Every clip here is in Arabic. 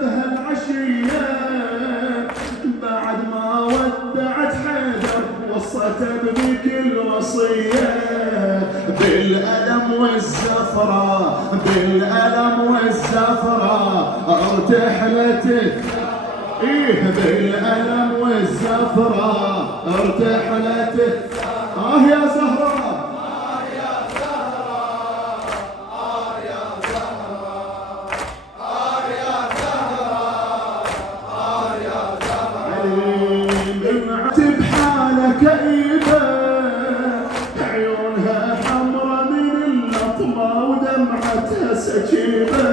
بها العشية بعد ما ودعت حيدر وصته بكل وصية بالألم والزفرة بالألم والزفرة ارتحلت إيه بالألم والزفرة ارتحلت يا زهرة يا زهرة يا زهرة يا زهرة يا زهرة بحالة كئيبة عيونها حمرا من اللطمة ودمعتها سكيبة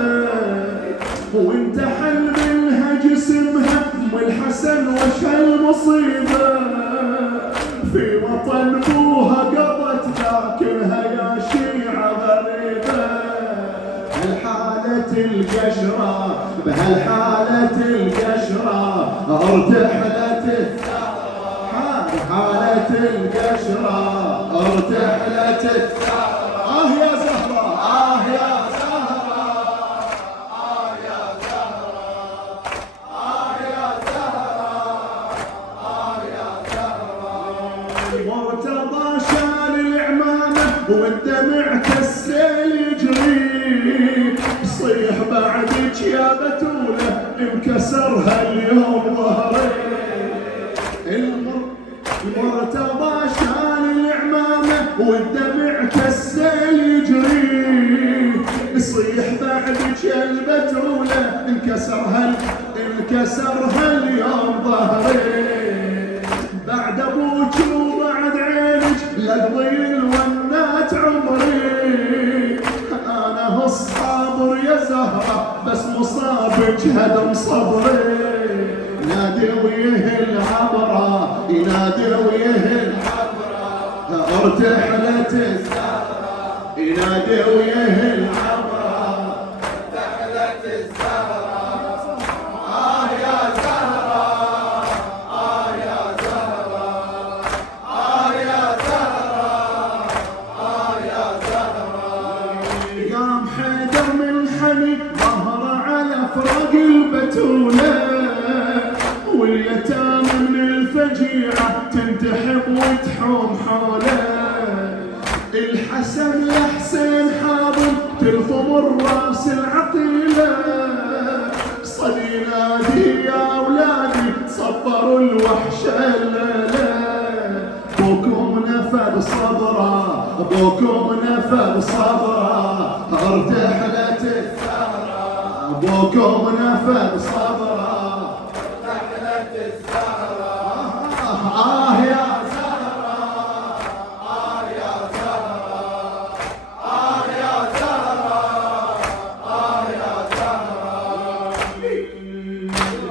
وانتحل منها جسمها ام الحسن وش هالمصيبة في وطن بوها قضت لكنها يا شيعة غريبة بهالحالة القشرة بهالحالة القشرة ارتحلت حالة القشرة ارتحلت يا زهرة يا زهرة يا زهرة يا زهرة يا زهرة مرتضى شال العمامة والدمع كالسيل يجري صيح بعدك يا بتولة انكسرها اليوم ظهري مرتضى شال العمامة والدمع كالسيل يجري يصيح بعدك يا البتولة انكسرها اليوم ظهري بعد ابوك وبعد عينك لقضي الونات عمري انا هو الصابر يا زهرة بس مصابك هدم صبري ينادي ويه العبرة ينادي ويه العبرة ارتحلت الزهرة ينادي ويه العبرة ارتحلت الزهرة يا زهرة يا زهرة يا زهرة يا زهرة قام حيدر من حني ظهر على فراق البتولة واليتامى من الفجيعة تنتحب وتحوم حوله الحسن لحسين حاضن تلفم الراس العقيلة صل ينادي يا اولادي صبروا الوحش الليلة بوكم نفذ صبره بوكم نفذ صبره ارتحلت الثغرة بوكم نفذ صبره ارتحلت الزهرة يا زهرة يا زهرة يا زهرة يا زهرة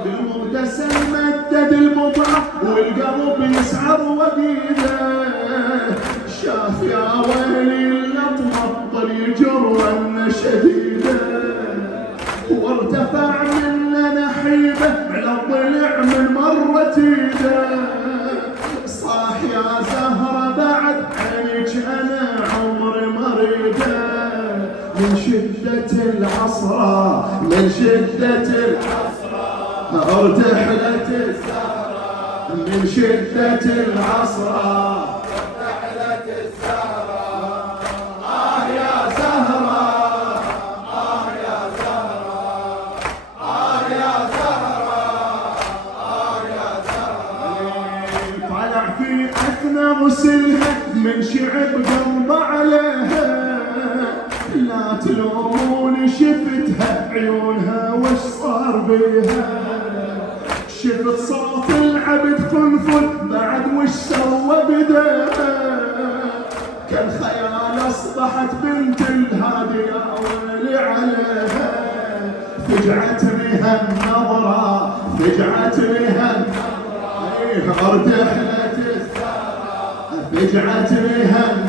بالمغتسل مدد البضع والقلب يسعر وديده شاف يا ويلي اللطمة ظل يجر ون شديده وارتفع منه نحيبه على الضلع من مرة ايده صاح يا زهرة بعد عينك انا عمري مريده من شدة العصرة من شدة العصرة ارتحلت الزهرة من شدة العصرة ارتحلت الزهرة يا زهرة يا زهرة يا زهرة يا زهرة طلع في اثنى غسلها من شعب قلب عليها لا تلوموني شفتها عيونها وش صار بيها شفت صوت العبد فنفن بعد وش سوى بديها كالخيال اصبحت بنت الهادي يا ويلي عليها فجعتني هالنظرة فجعتني هالنظرة ارتحلت الزهرة فجعتني هالنظرة